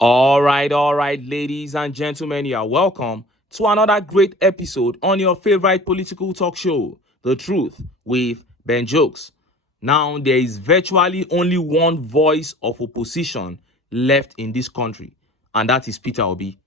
All right, ladies and gentlemen, you are welcome to another great episode on your favorite political talk show, The Truth with Ben Jokes. Now, there is virtually only one voice of opposition left in this country, and that is Peter Obi.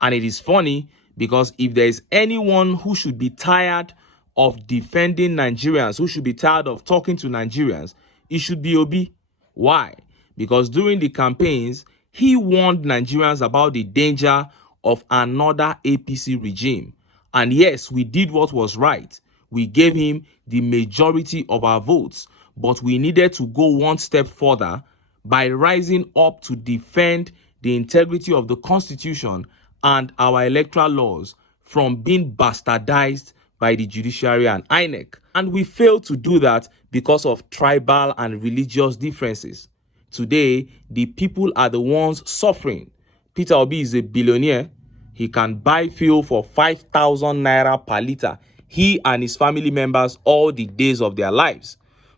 And it is funny because if there is anyone who should be tired of defending Nigerians, who should be tired of talking to Nigerians, it should be Obi. Why? Because during the campaigns, he warned Nigerians about the danger of another APC regime. And yes, we did what was right. We gave him the majority of our votes, but we needed to go one step further by rising up to defend the integrity of the Constitution and our electoral laws from being bastardized by the judiciary and INEC. And we failed to do that because of tribal and religious differences. Today, the people are the ones suffering. Peter Obi is a billionaire. He can buy fuel for 5,000 naira per liter, he and his family members, all the days of their lives.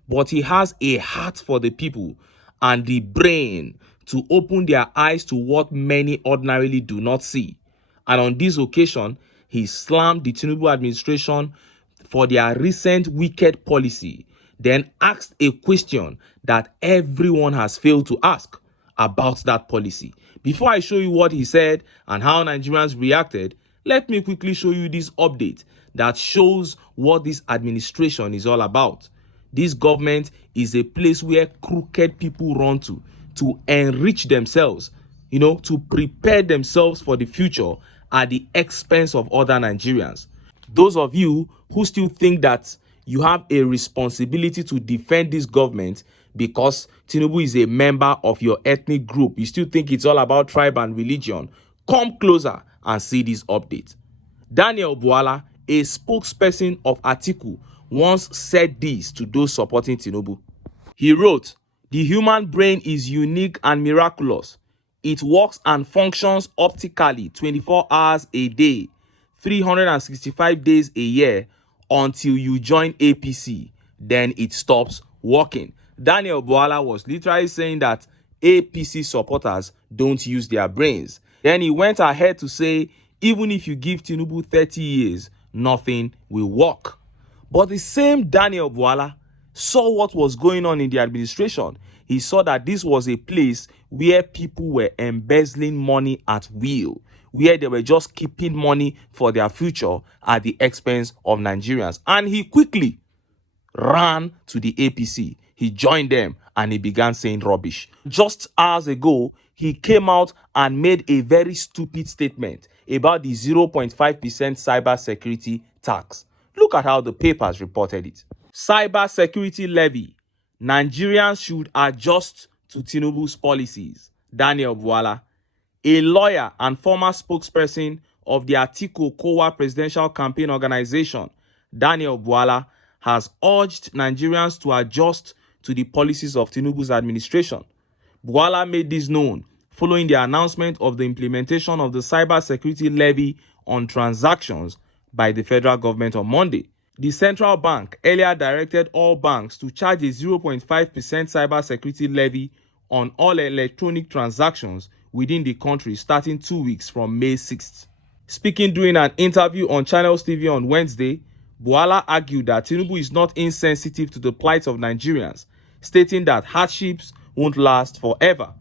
But he has a heart for the people and the brain to open their eyes to what many ordinarily do not see. And on this occasion, he slammed the TINUBU administration for their recent wicked policy, then asked a question that everyone has failed to ask about that policy. Before I show you what he said and how Nigerians reacted, let me quickly show you this update that shows what this administration is all about. This government is a place where crooked people run to enrich themselves, to prepare themselves for the future at the expense of other Nigerians. Those of you who still think that you have a responsibility to defend this government because Tinubu is a member of your ethnic group, you still think it's all about tribe and religion, come closer and see this update. Daniel BWALA, a spokesperson of Atiku, once said this to those supporting Tinubu. He wrote, "The human brain is unique and miraculous. It works and functions optically 24 hours a day, 365 days a year until you join APC. Then it stops working." Daniel BWALA was literally saying that APC supporters don't use their brains. Then he went ahead to say, even if you give Tinubu 30 years, nothing will work. But the same Daniel BWALA saw what was going on in the administration. He saw that this was a place where people were embezzling money at will, where they were just keeping money for their future at the expense of Nigerians. And he quickly ran to the APC. He joined them and he began saying rubbish. Just hours ago, he came out and made a very stupid statement about the 0.5% cyber security tax. Look at how the papers reported it. Cyber security levy. Nigerians should adjust to Tinubu's policies. Daniel BWALA, a lawyer and former spokesperson of the Atiku Kowa presidential campaign organization, Daniel BWALA has urged Nigerians to adjust to the policies of Tinubu's administration. BWALA made this known following the announcement of the implementation of the cyber security levy on transactions by the federal government on Monday. The central bank earlier directed all banks to charge a 0.5% cyber security levy on all electronic transactions within the country starting 2 weeks from May 6th. Speaking during an interview on Channels TV on Wednesday, BWALA argued that Tinubu is not insensitive to the plight of Nigerians, stating that hardships won't last forever.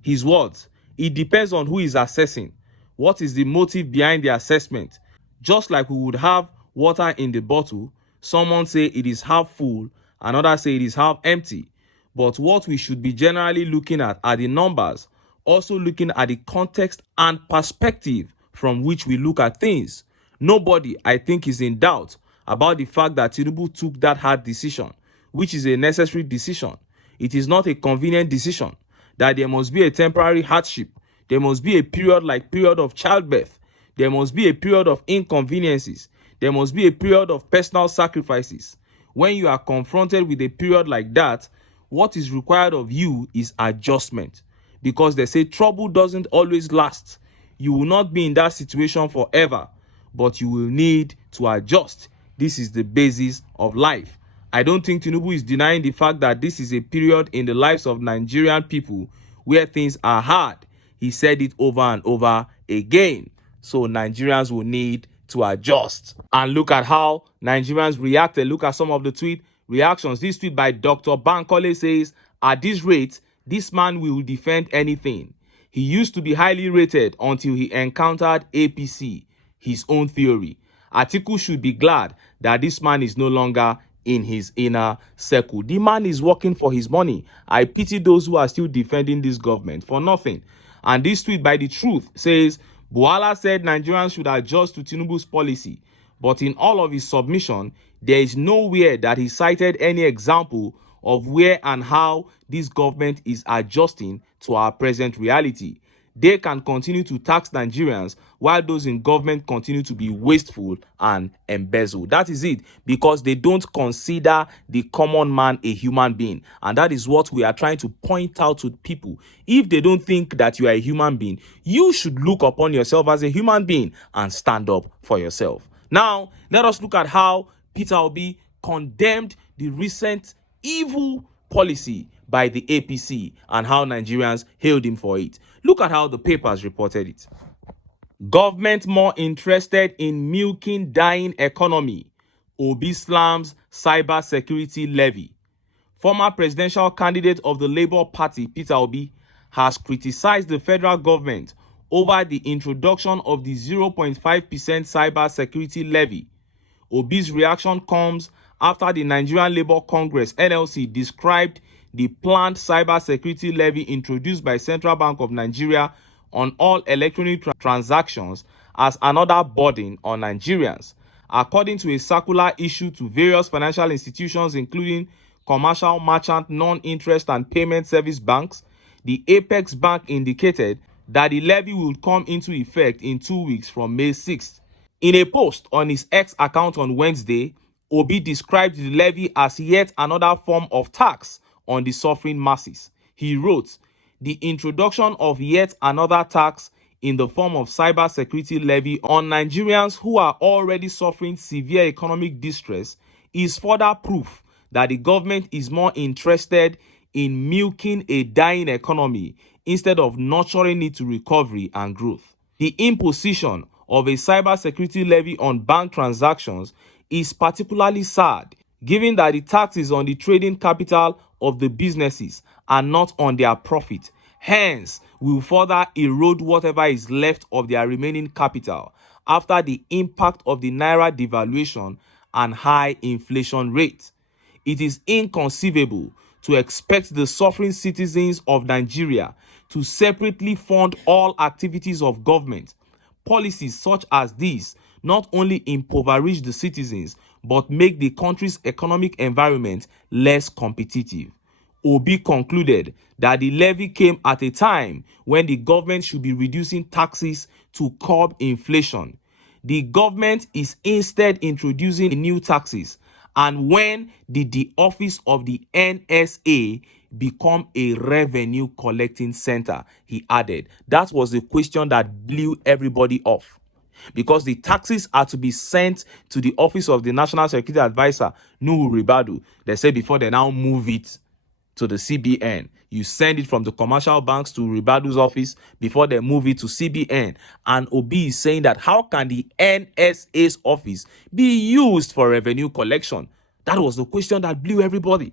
His words, "It depends on who is assessing. What is the motive behind the assessment? Just like we would have water in the bottle, someone say it is half full, another say it is half empty. But what we should be generally looking at are the numbers, also looking at the context and perspective from which we look at things. Nobody, I think, is in doubt about the fact that Tinubu took that hard decision, which is a necessary decision. It is not a convenient decision. That there must be a temporary hardship. There must be a period like period of childbirth. There must be a period of inconveniences. There must be a period of personal sacrifices. When you are confronted with a period like that, what is required of you is adjustment. Because they say trouble doesn't always last. You will not be in that situation forever, but you will need to adjust. This is the basis of life. I don't think Tinubu is denying the fact that this is a period in the lives of Nigerian people where things are hard. He said it over and over again. So Nigerians will need to adjust. And look at how Nigerians reacted. Look at some of the tweet reactions. This tweet by Dr. Bankole says, at this rate, this man will defend anything. He used to be highly rated until he encountered APC, his own theory. Atiku should be glad that this man is no longer in his inner circle. The man is working for his money. I pity those who are still defending this government for nothing. And this tweet by The Truth says, BWALA said Nigerians should adjust to Tinubu's policy, but in all of his submission, there is nowhere that he cited any example of where and how this government is adjusting to our present reality. They can continue to tax Nigerians while those in government continue to be wasteful and embezzle. That is it, because they don't consider the common man a human being. And that is what we are trying to point out to people. If they don't think that you are a human being, you should look upon yourself as a human being and stand up for yourself. Now, let us look at how Peter Obi condemned the recent evil policy by the APC and how Nigerians hailed him for it. Look at how the papers reported it. Government more interested in milking dying economy. Obi slams cyber security levy. Former presidential candidate of the Labour Party, Peter Obi, has criticized the federal government over the introduction of the 0.5% cyber security levy. Obi's reaction comes after the Nigerian Labour Congress (NLC) described the planned cyber security levy introduced by Central Bank of Nigeria on all electronic transactions as another burden on Nigerians. According to a circular issued to various financial institutions, including commercial, merchant, non-interest and payment service banks, the Apex Bank indicated that the levy will come into effect in 2 weeks from May 6th. In a post on his X account on Wednesday, Obi described the levy as yet another form of tax on the suffering masses. He wrote, "The introduction of yet another tax in the form of cyber security levy on Nigerians who are already suffering severe economic distress is further proof that the government is more interested in milking a dying economy instead of nurturing it to recovery and growth." The imposition of a cybersecurity levy on bank transactions is particularly sad, given that the tax is on the trading capital of the businesses and not on their profit. Hence, will further erode whatever is left of their remaining capital after the impact of the naira devaluation and high inflation rate. It is inconceivable to expect the suffering citizens of Nigeria to separately fund all activities of government. Policies such as these not only impoverish the citizens, but make the country's economic environment less competitive. Obi concluded that the levy came at a time when the government should be reducing taxes to curb inflation. The government is instead introducing new taxes. And when did the office of the NSA become a revenue collecting center? He added. That was the question that blew everybody off. Because the taxes are to be sent to the office of the National Security Advisor, Nuhu Ribadu. They said before they now move it to the CBN. You send it from the commercial banks to Ribadu's office before they move it to CBN. And Obi is saying that how can the NSA's office be used for revenue collection? That was the question that blew everybody.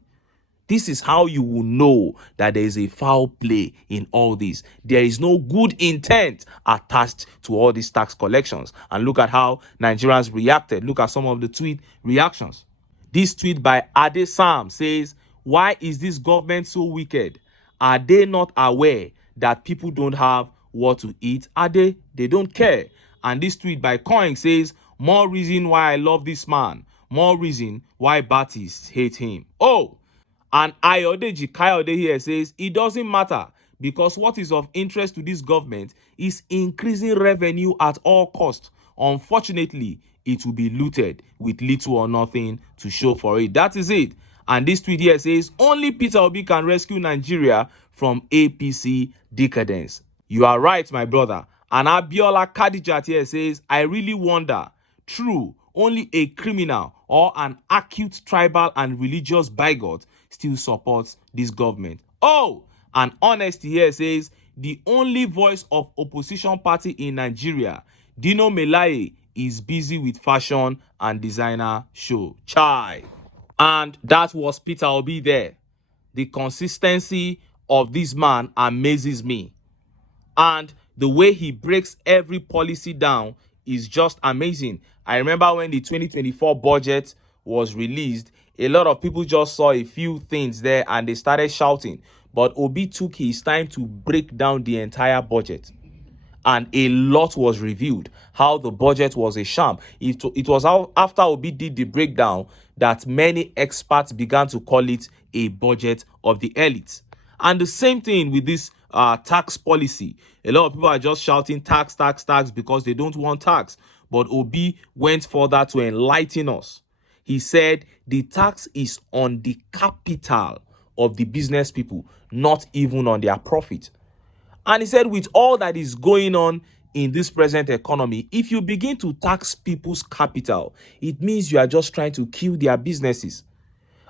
This is how you will know that there is a foul play in all this. There is no good intent attached to all these tax collections. And look at how Nigerians reacted. Look at some of the tweet reactions. This tweet by Ade Sam says, "Why is this government so wicked? Are they not aware that people don't have what to eat? They don't care." And this tweet by Coin says, "More reason why I love this man. More reason why Baptists hate him." Oh, and Ayodeji Kayode here says, "It doesn't matter because what is of interest to this government is increasing revenue at all costs. Unfortunately, it will be looted with little or nothing to show for it." That is it. And this tweet here says, "Only Peter Obi can rescue Nigeria from APC decadence." You are right, my brother. And Abiola Kadijat here says, "I really wonder, true, only a criminal or an acute tribal and religious bigot still supports this government." Oh, and Honesty here says, the only voice of opposition party in Nigeria, Dino Melaye, is busy with fashion and designer show. Chai. And that was Peter Obi there. The consistency of this man amazes me. And the way he breaks every policy down is just amazing. I remember when the 2024 budget was released, a lot of people just saw a few things there and they started shouting. But Obi took his time to break down the entire budget. And a lot was revealed, how the budget was a sham. It was after Obi did the breakdown that many experts began to call it a budget of the elites. And the same thing with this tax policy. A lot of people are just shouting tax, tax, tax because they don't want tax. But Obi went further to enlighten us. He said the tax is on the capital of the business people, not even on their profit. And he said, with all that is going on in this present economy, if you begin to tax people's capital, it means you are just trying to kill their businesses.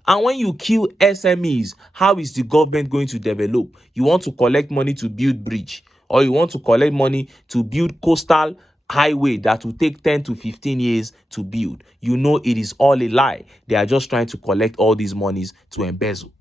And when you kill SMEs, how is the government going to develop? You want to collect money to build bridge, or you want to collect money to build coastal highway that will take 10 to 15 years to build. You know it is all a lie. They are just trying to collect all these monies to embezzle.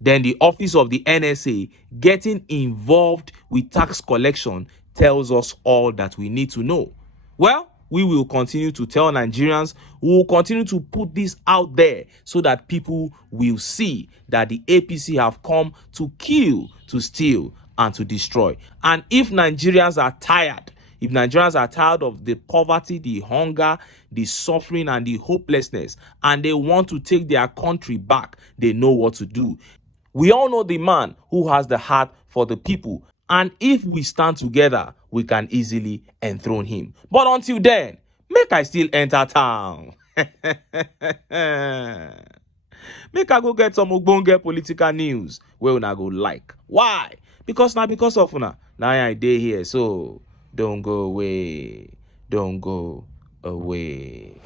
Then the office of the NSA getting involved with tax collection tells us all that we need to know. Well, we will continue to tell Nigerians, we will continue to put this out there so that people will see that the APC have come to kill, to steal, and to destroy. And if Nigerians are tired, if Nigerians are tired of the poverty, the hunger, the suffering, and the hopelessness, and they want to take their country back, they know what to do. We all know the man who has the heart for the people. And if we stand together, we can easily enthrone him. But until then, make I still enter town. Make I go get some ogbonge political news where una go like. Why? Because now because of una. Now I dey here, so don't go away. Don't go away.